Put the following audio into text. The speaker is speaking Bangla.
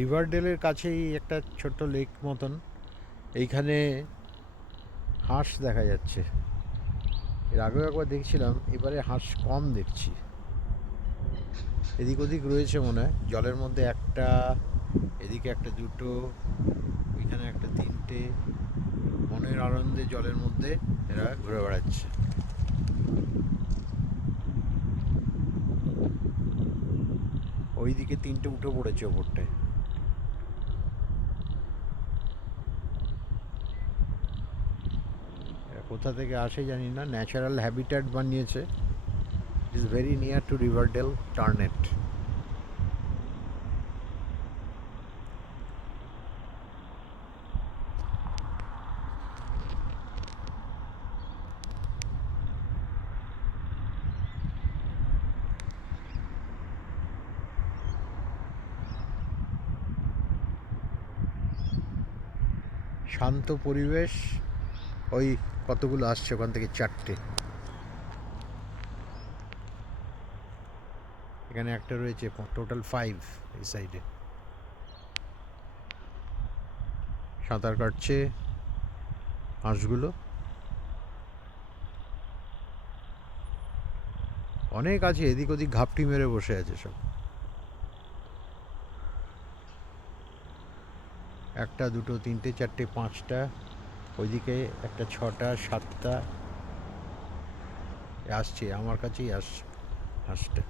রিভারডেলের কাছেই একটা ছোট্ট লেক মতন। এইখানে হাঁস দেখা যাচ্ছে। এর আগেও একবার দেখছিলাম, এবারে হাঁস কম দেখছি। এদিক ওদিক রয়েছে মনে হয় জলের মধ্যে, একটা এদিকে একটা দুটো, ওইখানে একটা তিনটে। মনের আনন্দে জলের মধ্যে এরা ঘুরে বেড়াচ্ছে। ওইদিকে তিনটে উঠে পড়েছে ওপরটায়। এরা কোথা থেকে আসে জানি না, ন্যাচারাল হ্যাবিট্যাট বানিয়েছে। It is very near to Riverdale টার্নেট। শান্ত পরিবেশ। ওই কতগুলো আসছে ওখান থেকে, চারটে। এখানে একটা রয়েছে, টোটাল 5 এই সাইডে। সাঁতার কাটছে হাঁসগুলো। অনেক আছে, এদিক ওদিক ঘাপটি মেরে বসে আছে সব। একটা দুটো তিনটে চারটে পাঁচটা, ওইদিকে একটা ছটা সাতটা। আসছে আমার কাছেই, আসছে হাঁসটা।